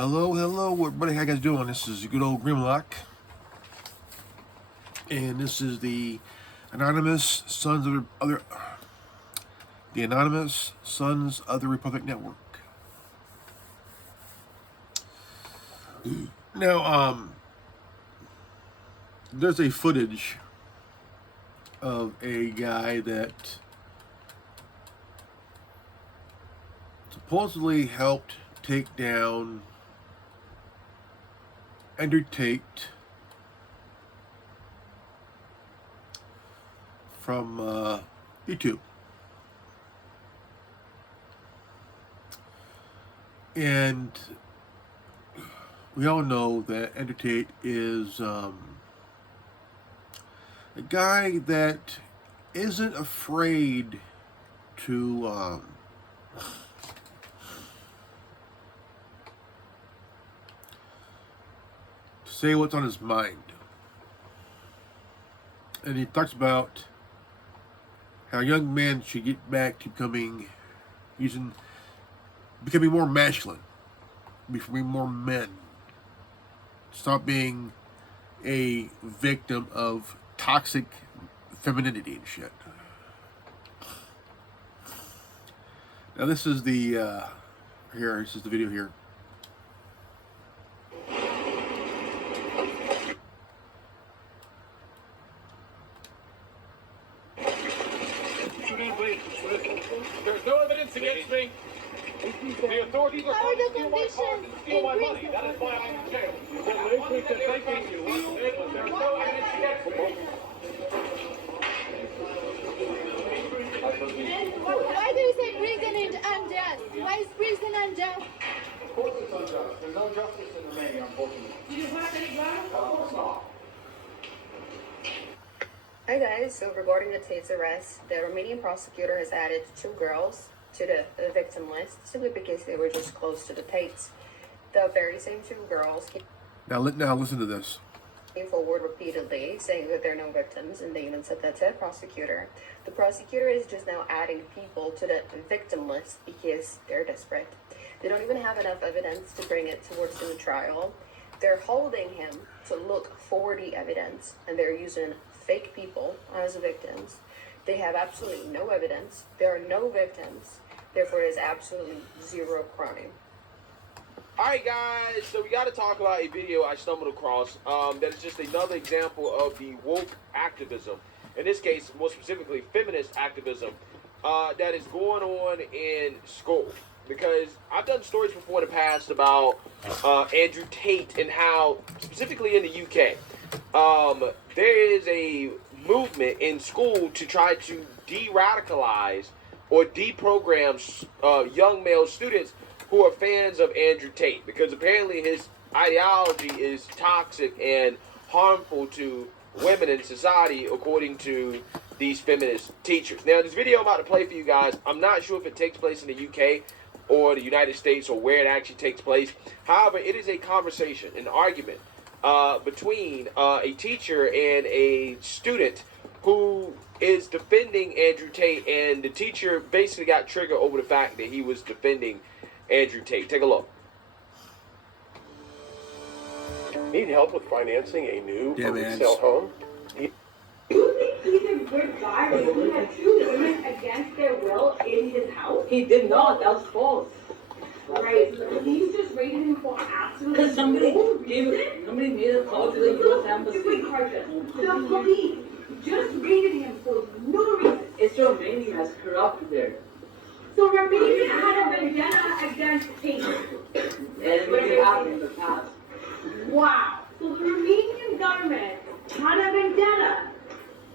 Hello, everybody. How you guys doing? This is good old Grimlock, and this is the Anonymous Sons of the Anonymous Sons of the Republic Network. Now, there's a footage of a guy that supposedly helped take down Andrew Tate from YouTube. And we all know that Andrew Tate is a guy that isn't afraid to say what's on his mind. And he talks about how young men should get back to becoming more masculine, becoming more men. Stop being a victim of toxic femininity and shit. Now this is the this is the video here. There's no evidence against me. The authorities are trying to steal my car and steal my money. That is why I'm in jail. Thank you. There's no evidence against me. Why do you say prison and unjust? Why is prison unjust? Of course it's unjust. There's no justice in Romania, unfortunately. Did you have any ground? Of course not. Hi guys, so regarding the Tate's arrest, the Romanian prosecutor has added 2 girls to the victim list simply because they were just close to the Tates. The very same 2 girls Now listen to this. came forward repeatedly saying that there are no victims, and they even said that to the prosecutor. The prosecutor is just now adding people to the victim list because they're desperate. They don't even have enough evidence to bring it towards the trial. They're holding him to look for the evidence, and they're using fake people as victims. They have absolutely no evidence. There are no victims. Therefore, there's absolutely 0 crime. Alright guys, so we got to talk about a video I stumbled across that is just another example of the woke activism. In this case, more specifically, feminist activism that is going on in school. Because I've done stories before in the past about Andrew Tate and how, specifically in the UK, there is a movement in school to try to de-radicalize or deprogram young male students who are fans of Andrew Tate, because apparently his ideology is toxic and harmful to women in society, according to these feminist teachers. Now, this video I'm about to play for you guys, I'm not sure if it takes place in the UK or the United States or where it actually takes place. However, it is a conversation, an argument between a teacher and a student who is defending Andrew Tate, and the teacher basically got triggered over the fact that he was defending Andrew Tate. Take a look. Need help with financing a new or man. resale home? You think he's a good guy when he had 2 women against their will in his house? He did not. That was false. Right. So he's just rated him for absolutely Because somebody no reason. made a call to the U.S. Embassy. Wait, Carson. The police just rated him for no reason. It's Romania has corrupted there. So Romania had a vendetta against Tate. And it happened in the past. Wow. So the Romanian government had a vendetta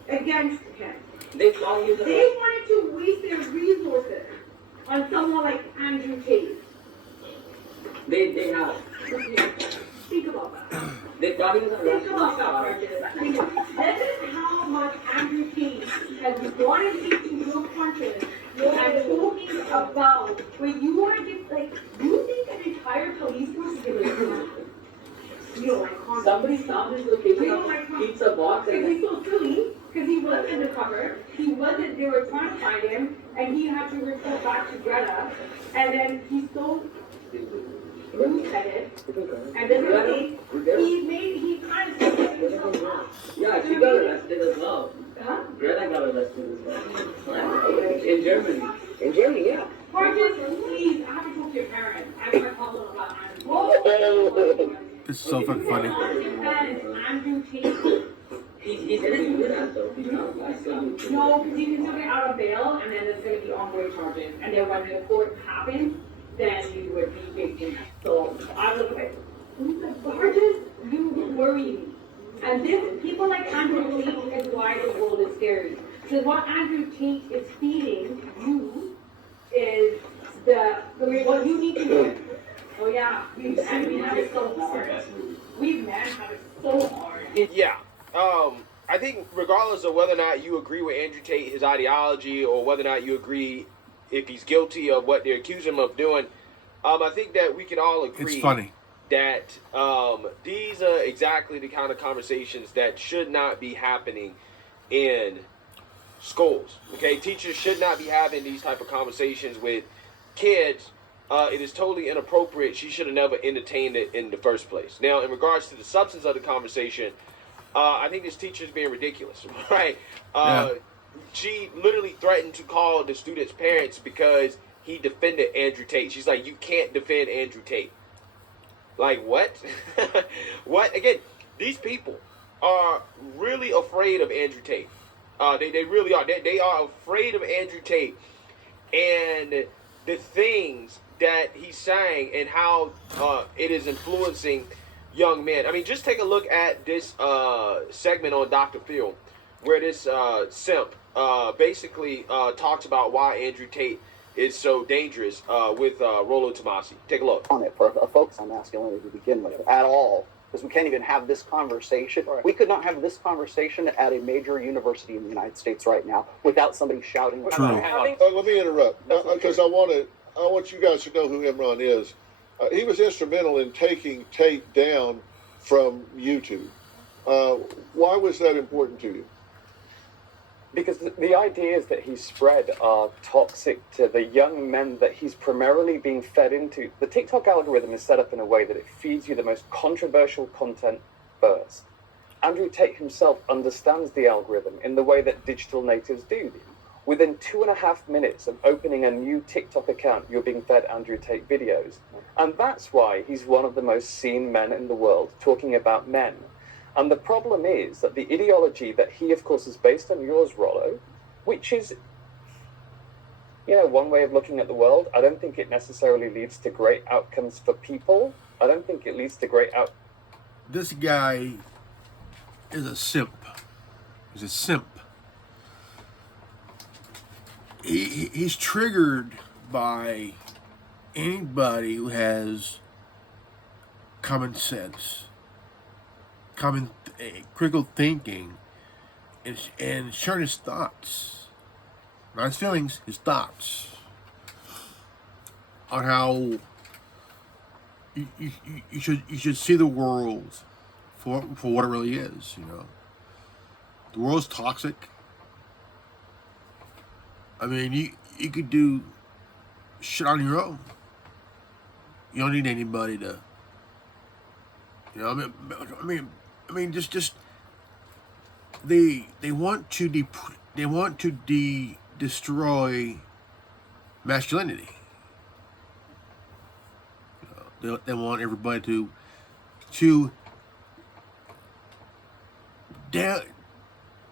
against him. They saw you They the wanted to waste their resources on someone like Andrew Tate. they have. Think about that. They thought he was a Think about Russian that for just a second. This is how much Andrew Tate has gone into your country and talking about when you want to get, like, you think an entire police force is going to you don't like condoms. Somebody found his location We don't on like a condoms. pizza box Because and he's so silly, because he was undercover, he wasn't, they were trying to find him, and he had to report back to Greta, and then he's so Who said it? And then he kind of said himself up. Yeah, she got arrested as well. Huh? Greta got arrested as well. In Germany. In Germany, yeah. Marcus, please, I have to talk to your parents. I have a problem about Andrew. It's so fucking funny. Andrew Tate. He didn't do that though, you know? No, because you can still get out on bail, and then there's going to be ongoing charges. And then when the court happens, then you would be victim. So I was like, the charges do worry me. And this, people like Andrew Tate is why the world is scary. Because what Andrew Tate is feeding you is what you need to do. Oh yeah, we have it so hard. We've men have it so hard. Yeah. I think regardless of whether or not you agree with Andrew Tate, his ideology, or whether or not you agree if he's guilty of what they're accusing him of doing, I think that we can all agree It's funny. that these are exactly the kind of conversations that should not be happening in schools. Okay, teachers should not be having these type of conversations with kids. It is totally inappropriate. She should have never entertained it in the first place. Now, in regards to the substance of the conversation, I think this teacher is being ridiculous, right? She literally threatened to call the student's parents because he defended Andrew Tate. She's like, you can't defend Andrew Tate. Like, what? What? Again, these people are really afraid of Andrew Tate. They really are. They are afraid of Andrew Tate and the things that he's saying and how it is influencing young men. I mean, just take a look at this segment on Dr. Phil, where this simp basically talks about why Andrew Tate is so dangerous with Rollo Tomasi. Take a look. On it for a focus on masculinity to begin with at all, because we can't even have this conversation. Right. We could not have this conversation at a major university in the United States right now without somebody shouting. True. Let me interrupt because I want you guys to know who Imran is. He was instrumental in taking Tate down from YouTube. Why was that important to you? Because the ideas that he spread are toxic to the young men that he's primarily being fed into. The TikTok algorithm is set up in a way that it feeds you the most controversial content first. Andrew Tate himself understands the algorithm in the way that digital natives do. Within 2.5 minutes of opening a new TikTok account, you're being fed Andrew Tate videos. And that's why he's one of the most seen men in the world, talking about men. And the problem is that the ideology that he, of course, is based on yours, Rollo, which is, one way of looking at the world. I don't think it necessarily leads to great outcomes for people. I don't think it leads to great outcomes. This guy is a simp. He's a simp. He's triggered by anybody who has common sense, critical thinking, and sharing his thoughts, not his feelings, his thoughts on how you should see the world for what it really is. The world's toxic. I mean, you could do shit on your own. You don't need anybody to. I mean, just they want to destroy masculinity. They want everybody to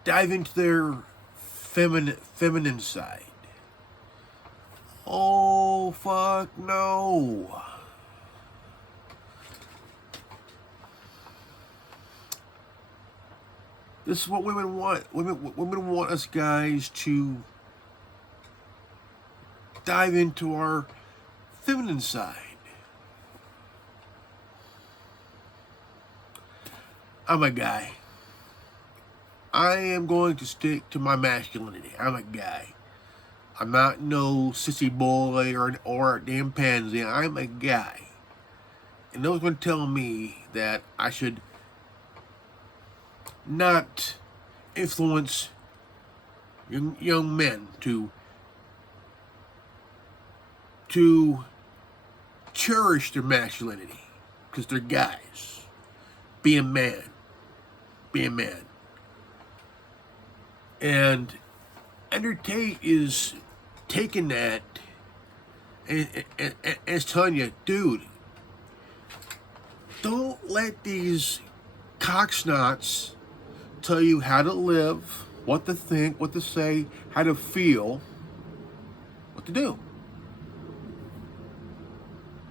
dive into their feminine side. Oh, fuck no. This is what women want. Women want us guys to dive into our feminine side. I'm a guy. I am going to stick to my masculinity. I'm a guy. I'm not no sissy boy or a damn pansy. I'm a guy. And no one's going to tell me that I should not influence young men to cherish their masculinity because they're guys. Be a man. Be a man. And Andrew Tate is taking that and it's telling you, dude, don't let these cocksnots tell you how to live, what to think, what to say, how to feel, what to do.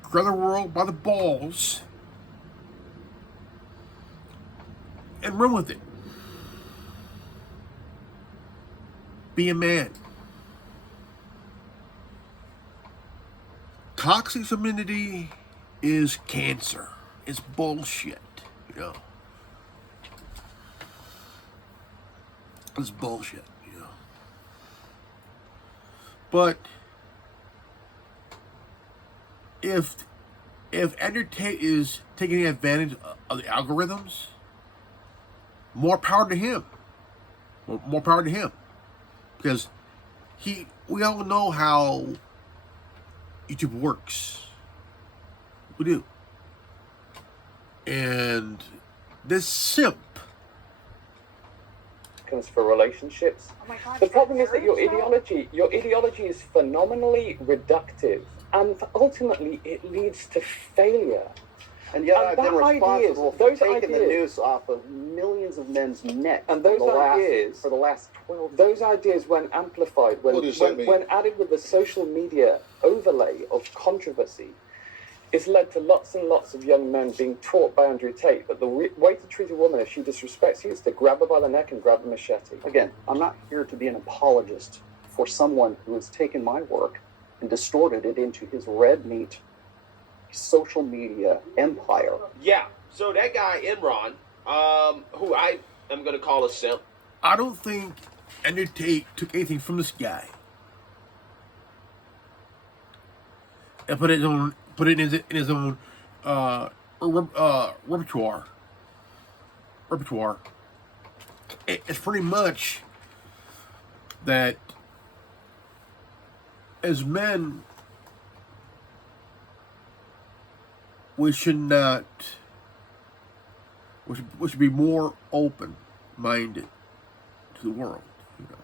Grab the world by the balls and run with it. Be a man. Toxic femininity is cancer. It's bullshit, you know. It's bullshit, you know. But if Andrew Tate is taking advantage of the algorithms, more power to him. More power to him. Because we all know how YouTube works. We do. And this simp for relationships. Oh my God, The problem is that your marriage, ideology is phenomenally reductive, and ultimately it leads to failure. And yet And I've been that responsible ideas- for those taking the ideas- noose off of millions of men's necks And those ideas- for the last 12 Those ideas, when amplified, What does that mean? when added with the social media overlay of controversy, it's led to lots and lots of young men being taught by Andrew Tate that the way to treat a woman if she disrespects you is to grab her by the neck and grab a machete. Again, I'm not here to be an apologist for someone who has taken my work and distorted it into his red meat social media empire. Yeah. So that guy Imran, who I am going to call a simp. I don't think Andrew Tate took anything from this guy and put it in his own repertoire. It's pretty much that as men, we should not. We should be more open-minded to the world. You know,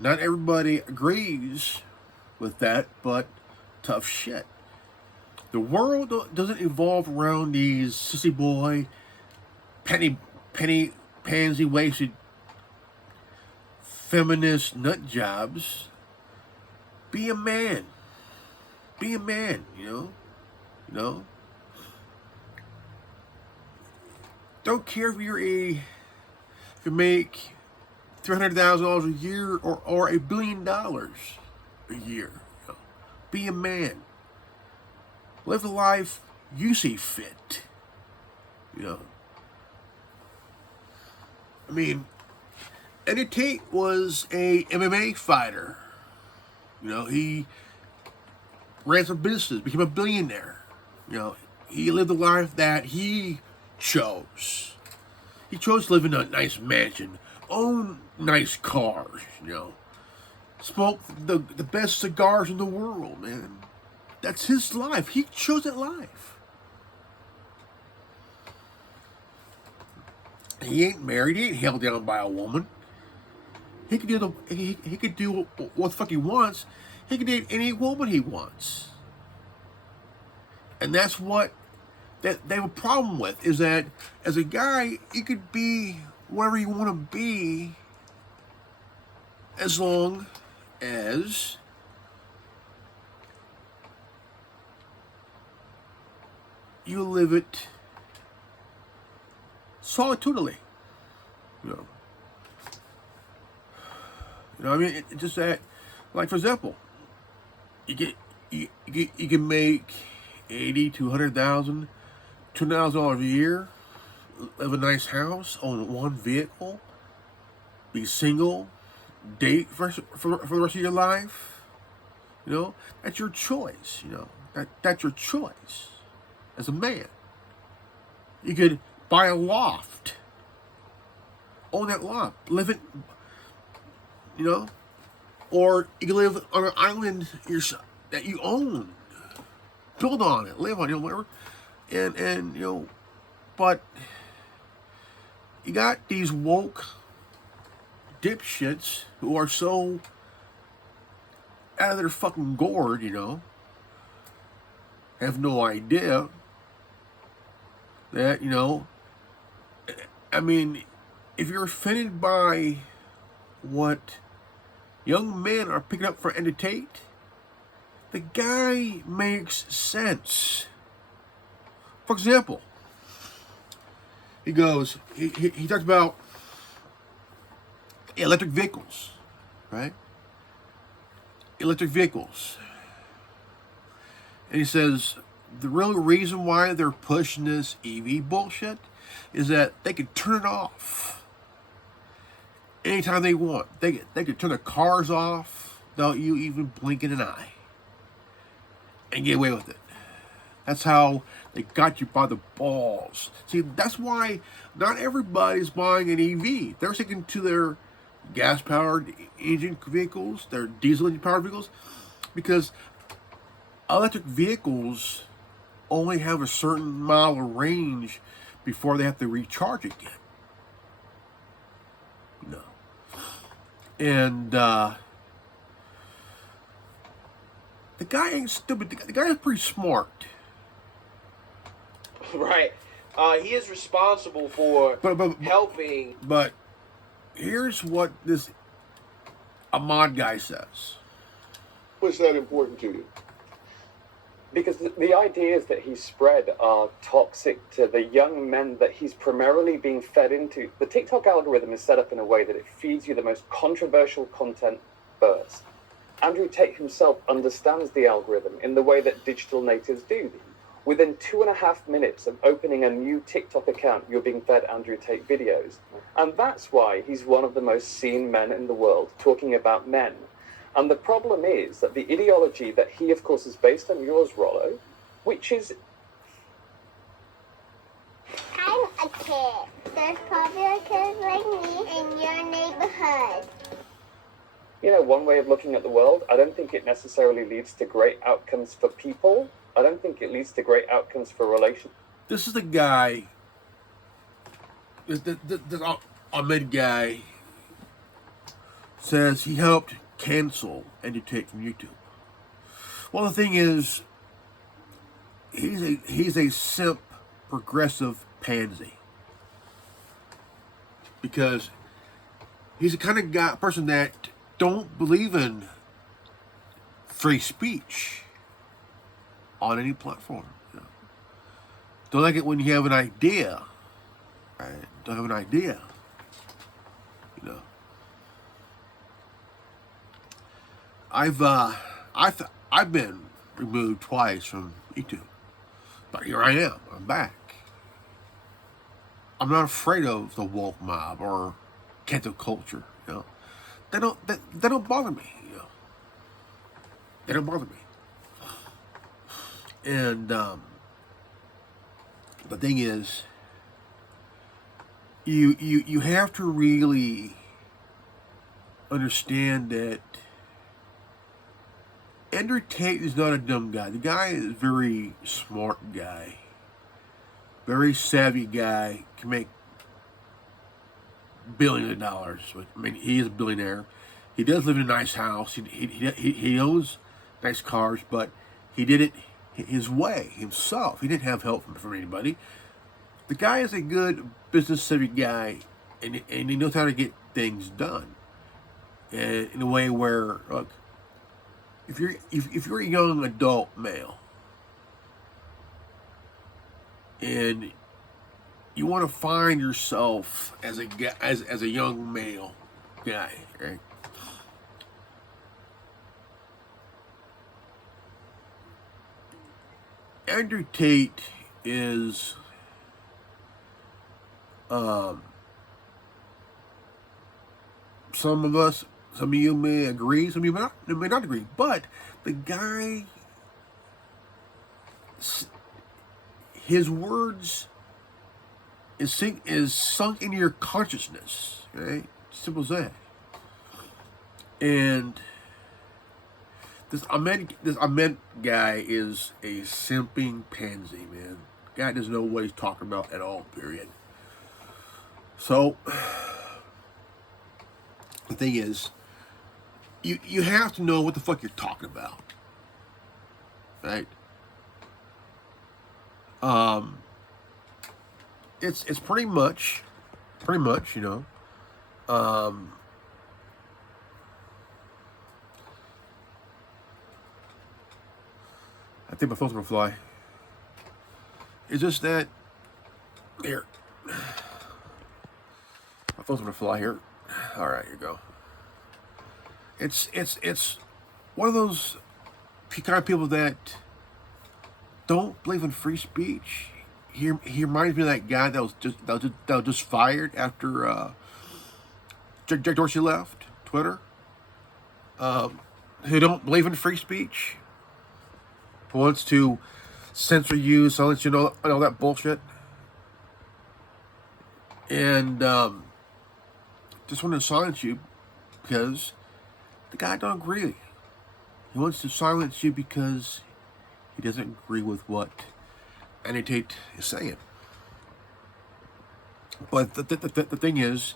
not everybody agrees with that, but tough shit. The world doesn't evolve around these sissy boy, pansy wasted feminist nut jobs. Be a man. Be a man, you know? Don't care if you make $300,000 a year or $1 billion a year. You know? Be a man. Live a life you see fit. You know. I mean, Andrew Tate was a MMA fighter. You know, he ran some business, became a billionaire. You know, he lived a life that he chose. He chose to live in a nice mansion, own nice cars, you know, smoke the best cigars in the world, man. That's his life. He chose that life. He ain't married. He ain't held down by a woman. He could do he could do what the fuck he wants. He could date any woman he wants. And that's what that they have a problem with, is that as a guy, you could be whatever you want to be as long as you live it solitudely. You know what I mean? It's just that, like, for example, you can make $80,000 to $100,000, $2,000 a year, live a nice house, own one vehicle, be single, date for the rest of your life. You know, that's your choice. You know, that's your choice as a man. You could buy a loft, own that loft, live it. You know, or you can live on an island that you own. build on it, live on it, whatever. And but you got these woke dipshits who are so out of their fucking gourd, have no idea that, I mean, if you're offended by what young men are picking up for Tate, the guy makes sense. For example, he goes, he talks about electric vehicles, right? Electric vehicles. And he says, the real reason why they're pushing this EV bullshit is that they can turn it off anytime they want. They can turn the cars off without you even blinking an eye and get away with it. That's how they got you by the balls. See, that's why not everybody's buying an EV. They're sticking to their gas-powered engine vehicles, their diesel engine-powered vehicles, because electric vehicles only have a certain mile of range before they have to recharge again. And the guy ain't stupid. The guy is pretty smart. Right. He is responsible for helping. But here's what this Ahmad guy says. Was that important to you? Because the ideas that he spread are toxic to the young men that he's primarily being fed into. The TikTok algorithm is set up in a way that it feeds you the most controversial content first. Andrew Tate himself understands the algorithm in the way that digital natives do. Within 2.5 minutes of opening a new TikTok account, you're being fed Andrew Tate videos. And that's why he's one of the most seen men in the world, talking about men. And the problem is that the ideology that he, of course, is based on yours, Rollo, which is... I'm a kid. There's popular kids like me in your neighborhood. One way of looking at the world, I don't think it necessarily leads to great outcomes for people. I don't think it leads to great outcomes for relations. This is the guy, this Ahmed guy says he helped cancel Tate from YouTube. Well, the thing is, he's a simp progressive pansy, because he's the kind of person that don't believe in free speech on any platform. Don't like it when you have an idea, right? Don't have an idea, I've been removed twice from YouTube, but here I am. I'm back. I'm not afraid of the woke mob or cancel culture. They don't bother me. They don't bother me. And the thing is, you have to really understand that Andrew Tate is not a dumb guy. The guy is a very smart guy, very savvy guy, can make billions of dollars. I mean, he is a billionaire. He does live in a nice house. He owns nice cars, but he did it his way, himself. He didn't have help from anybody. The guy is a good business savvy guy, and he knows how to get things done. And in a way where, look, if you're a young adult male and you want to find yourself as a young male guy, right? Andrew Tate is some of you may agree, some of you may not agree, but the guy, his words is sunk into your consciousness, right? Simple as that. And This Ahmed guy is a simping pansy, man. Guy doesn't know what he's talking about at all, period. So, the thing is, you have to know what the fuck you're talking about. Right? It's pretty much, you know, I think my phone's gonna fly. It's just that here. My phone's gonna fly here. All right, here you go. It's one of those kind of people that don't believe in free speech. He reminds me of that guy that was just fired after Jack Dorsey left Twitter. Who don't believe in free speech. Who wants to censor you, silence you, and all that bullshit. And just want to silence you because the guy don't agree. He wants to silence you because he doesn't agree with what Tate is saying. But the thing is,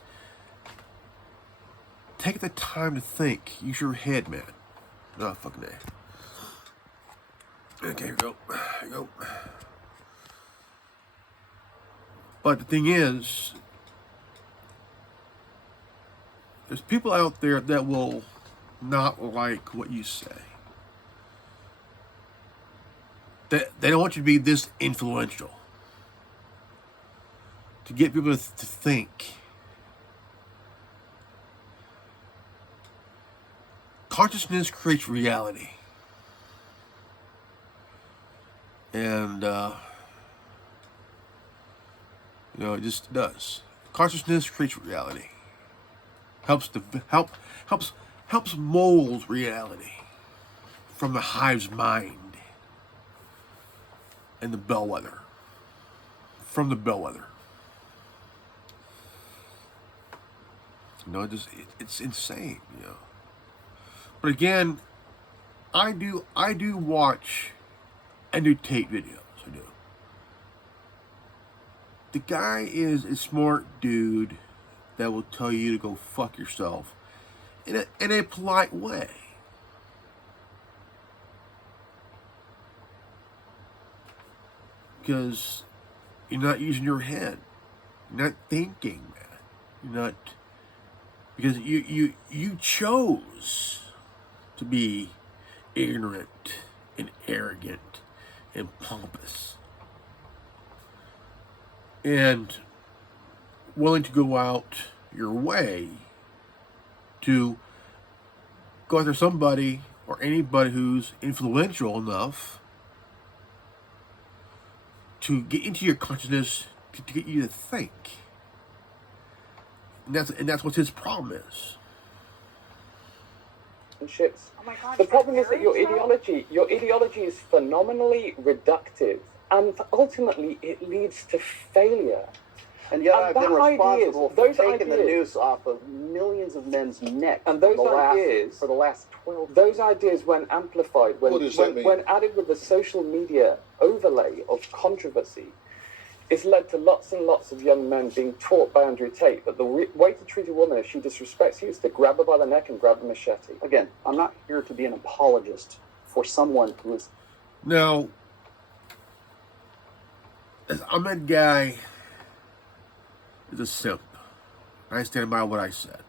take the time to think. Use your head, man. No, fucking A. Okay, here we go. Here we go. But the thing is, there's people out there that will not like what you say. They don't want you to be this influential. To get people to think. Consciousness creates reality. And, it just does. Consciousness creates reality. Helps mold reality from the hive's mind and the bellwether. From the bellwether. It's insane, But again, I do watch and do Tate videos. I do. The guy is a smart dude that will tell you to go fuck yourself in a polite way. Because you're not using your head. You're not thinking, man. You're not, because you chose to be ignorant and arrogant and pompous and willing to go out your way to go after somebody or anybody who's influential enough to get into your consciousness to get you to think. And that's what his problem is. Ships. Oh my God, the problem is that your ideology is phenomenally reductive, and ultimately it leads to failure. And yet I've been responsible for taking the ideas, noose off of millions of men's necks and those ideas, for the last 12 those ideas, when amplified, when added with the social media overlay of controversy, it's led to lots and lots of young men being taught by Andrew Tate that the way to treat a woman if she disrespects you is to grab her by the neck and grab a machete. Again, I'm not here to be an apologist for someone who is... Now, this Ahmed guy is a simp. I stand by what I said.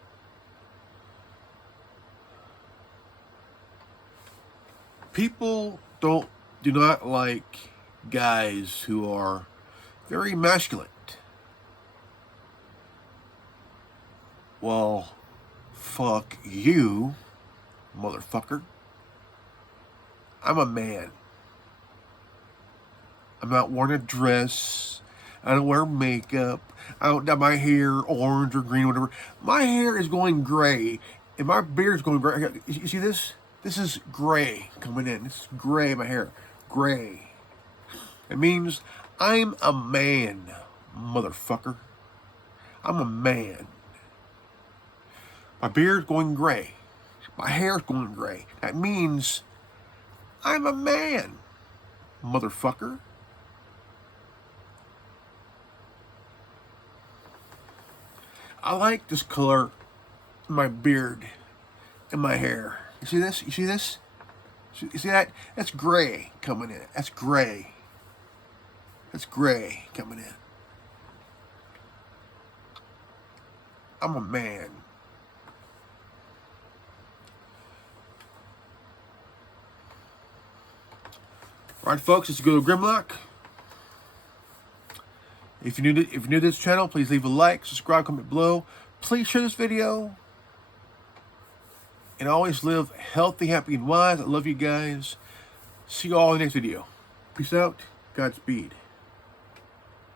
People do not like guys who are very masculine. Well, fuck you, motherfucker. I'm a man. I'm not wearing a dress. I don't wear makeup. I don't dye my hair orange or green or whatever. My hair is going gray, and my beard is going gray. You see this? This is gray coming in. This is gray, my hair. Gray. It means I'm a man, motherfucker. I'm a man. My beard's going gray. My hair's going gray. That means I'm a man, motherfucker. I like this color in my beard and my hair. You see this? You see this? You see that? That's gray coming in. That's gray. That's gray coming in. I'm a man. All right, folks, let's go to Grimlock. If you're new to this channel, please leave a like, subscribe, comment below. Please share this video. And always live healthy, happy, and wise. I love you guys. See you all in the next video. Peace out. Godspeed.